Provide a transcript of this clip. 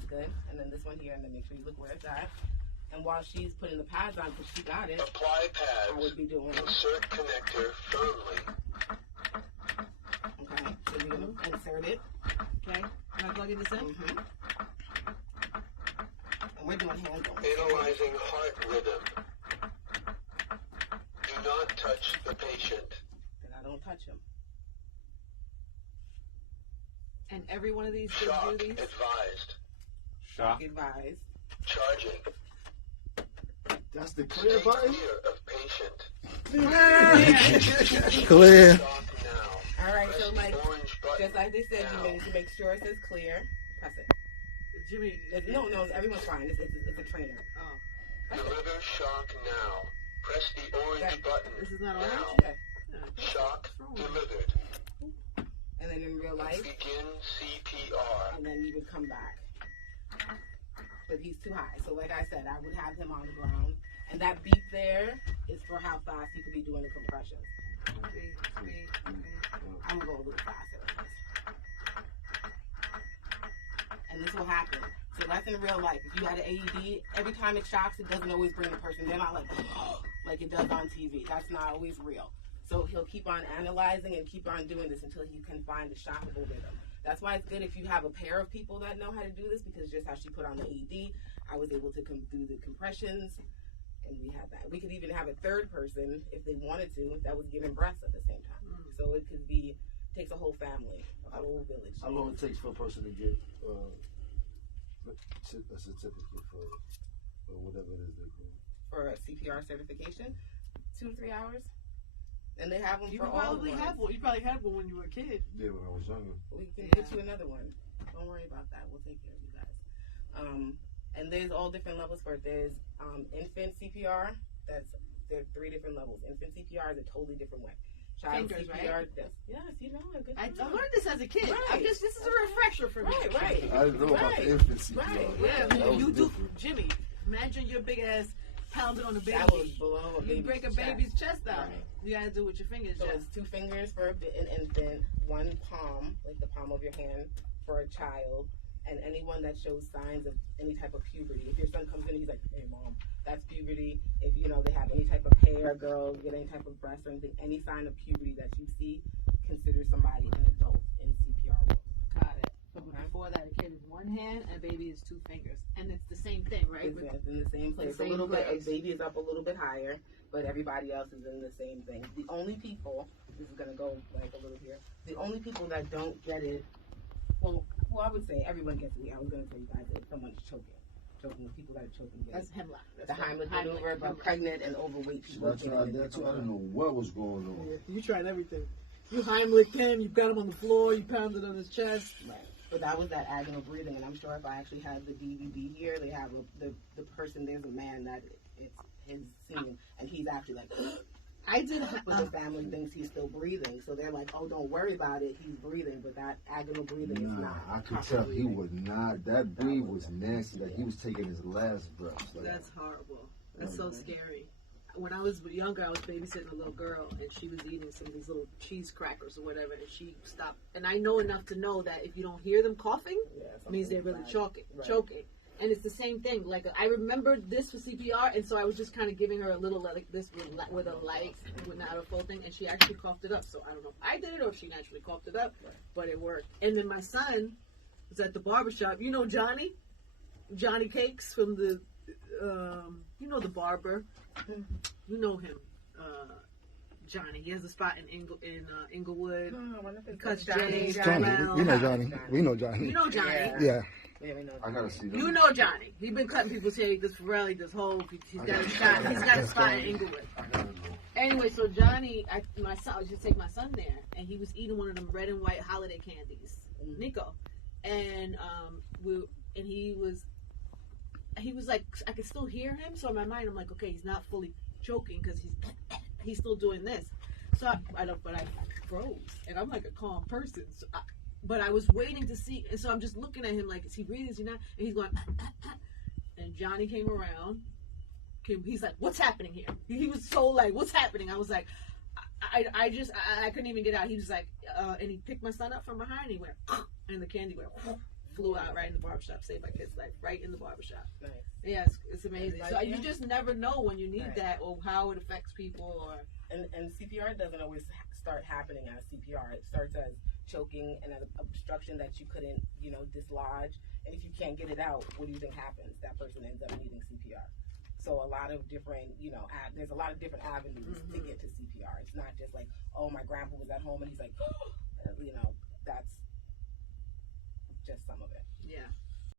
That's good. And then this one here, and then make sure you look where it's at. And while she's putting the pads on, because she got it, apply pads. I would be doing insert connector firmly. Okay, so you're going to insert it. Okay, am I plugging this in? Mm-hmm. And we're doing hand going. Analyzing heart rhythm. Do not touch the patient. And I don't touch him. And every one of these Shock do these? advised. Shock. Advised. Charging. That's the clear Stay button? clear of patient. Clear. Shock now. All right, Press so the like, orange button just like they said, now. you need to make sure it says clear. Press it. Jimmy. No, everyone's fine. It's a trainer. Oh. Deliver shock now. Press the orange button This is not now. orange? Yeah. Shock delivered. And then in real life, Begin CPR. and then you would come back. But he's too high. So like I said, I would have him on the ground. And that beep there is for how fast you could be doing the compressions. I'm going to go a little faster than this. And this will happen. So that's in real life. If you had an AED, every time it shocks, it doesn't always bring the person. They're not like it does on TV. That's not always real. So he'll keep on analyzing and keep on doing this until you can find the shockable rhythm. That's why it's good if you have a pair of people that know how to do this, because just how she put on the AED, I was able to do the compressions, and we had that. We could even have a third person, if they wanted to, that was giving breaths at the same time. So it could be, takes a whole family, a whole village. How long it takes for a person to get a certificate for whatever it is they call it? For a CPR certification, 2 to 3 hours. And they have them You for all probably ones. have one. You probably had one when you were a kid. Yeah, when I was younger. We can get you another one. Don't worry about that. We'll take care of you guys. And there's all different levels for it. There's infant CPR. There are 3 different levels. Infant CPR is a totally different way. Child Fingers, CPR, right? yes, you know it. Good I job. learned this as a kid. Right. This is a refresher for me. Right. I didn't know about Right. the infancy. Right. Yeah, That was you do, different. Jimmy. Imagine your big ass pounding on a baby. That was below a baby's You break a chest. baby's chest out. Right. You gotta do it with your fingers. So Jeff. it's 2 fingers for an infant, 1 palm, like the palm of your hand, for a child, and anyone that shows signs of any type of puberty. If your son comes in and he's like, "Hey, mom," that's puberty. If they have any type of hair, girls get any type of breast or anything, any sign of puberty that you see, consider somebody an adult in CPR world. Got it. But before that, a kid is 1 hand and a baby is 2 fingers, and it's the same thing, right? It's in the same place. The A same little bit. place. A baby is up a little bit higher, but everybody else is in the same thing. The only people, this is gonna go like a little here. The only people that don't get it, well, I would say everyone gets it. I was gonna say you guys, if someone's choking, the people that are choking get That's it. hemlock. The Heimlich maneuver, but pregnant and overweight So people. I tried that too. I didn't know what was going on. Yeah, you tried everything. You Heimlich him, you got him on the floor, you pounded on his chest. Right. But that was that agonal breathing, and I'm sure if I actually had the DVD here, they have the person. There's a man that it's his scene, and he's actually like. I did. But the family thinks he's still breathing, so they're like, "Oh, don't worry about it. He's breathing." But that agonal breathing is Nah, not. I could tell he was not. That breathe was nasty. Like he was taking his last breath. Like, That's horrible. That's so scary. When I was younger, I was babysitting a little girl, and she was eating some of these little cheese crackers or whatever, and she stopped. And I know enough to know that if you don't hear them coughing, it means they're really choking. And it's the same thing. Like, I remembered this for CPR, and so I was just kind of giving her a little like this with a light, with not a full thing, and she actually coughed it up. So I don't know if I did it or if she naturally coughed it up, but it worked. And then my son was at the barbershop. You know Johnny Cakes from the, the barber. You know him, Johnny. He has a spot in Inglewood. He cuts Johnny. We know Johnny. We know Johnny. You know Johnny. Yeah. Yeah, we know. I gotta see that. You know Johnny. He's been cutting people's hair. He does Pirelli, does Hope. He's got a spot. He's got a spot in Inglewood. Anyway, so Johnny, I just take my son there, and he was eating one of them red and white holiday candies, Nico, and he was like, I could still hear him. So in my mind, I'm like, okay, he's not fully choking because he's still doing this. So I froze, and I'm like a calm person. So but I was waiting to see, and so I'm just looking at him like, is he breathing? Is he not? And he's going, and Johnny came around. He's like, what's happening here? He was so like, what's happening? I was like, I couldn't even get out. He was like, and he picked my son up from behind. And he went, and the candy went flew out right in the barbershop, saved my kid's life right in the barbershop. Nice. Yeah, it's amazing. So you just never know when you need that or how it affects people. Or and CPR doesn't always start happening as CPR. It starts as choking and an obstruction that you couldn't, dislodge. And if you can't get it out, what do you think happens? That person ends up needing CPR. So a lot of different, there's a lot of different avenues to get to CPR. It's not just like, oh, my grandpa was at home and he's like, that's just some of it. Yeah.